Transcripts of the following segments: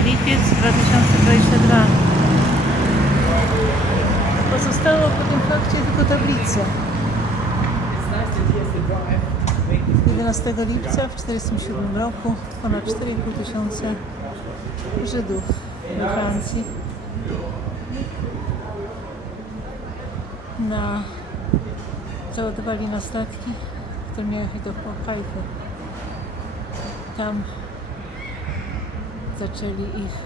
lipiec 2022. Pozostało po tym fakcie tylko tablica. 11 lipca w 1947 roku ponad 4,5 tysiące Żydów we Francji na, załadowali na statki, które miały jechać do Hajfy. Tam zaczęli ich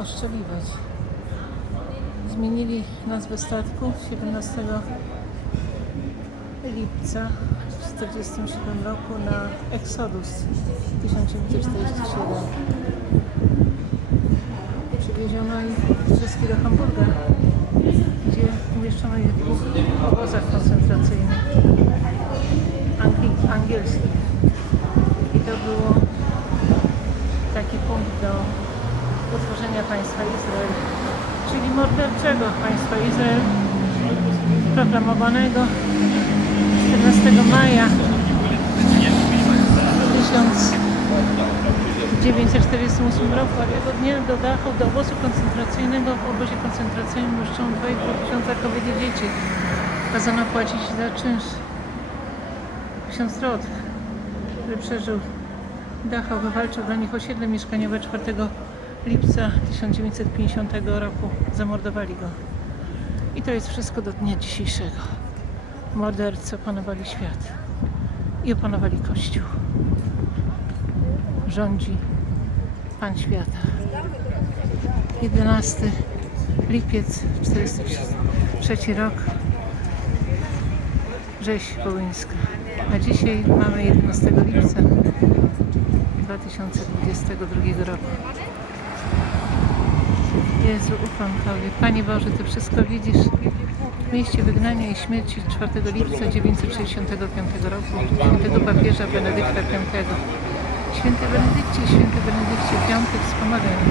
oszczeliwać. Zmienili nazwę statku 17 lipca w 1947 roku na Exodus 1947. Przywieziono ich wszystkich do Hamburga, gdzie umieszczono ich w dwóch obozach koncentracyjnych angielskich. I to było taki punkt do utworzenia państwa Izrael, czyli morderczego państwa Izrael, proklamowanego 14 maja 1948 roku, a tego dnia do dachu do obozu koncentracyjnego w obozie koncentracyjnym umieszczono 2,5 tysiąca kobiet i dzieci. Kazano płacić za czynsz. Ksiądz Rod, który przeżył Dachau, wywalczył dla nich osiedle mieszkaniowe 4 lipca 1950 roku. Zamordowali go. I to jest wszystko do dnia dzisiejszego. Mordercy opanowali świat i opanowali Kościół. Rządzi Pan Świata. 11 lipiec 1943 rok. Rzeź Wołyńska. A dzisiaj mamy 11 lipca 2022 roku. Jezu, ufam Tobie. Panie Boże, Ty wszystko widzisz. W mieście wygnania i śmierci 4 lipca 1965 roku świętego papieża Benedykta V. Święty Benedykcie, święty Benedykcie V, wspomagaj nas.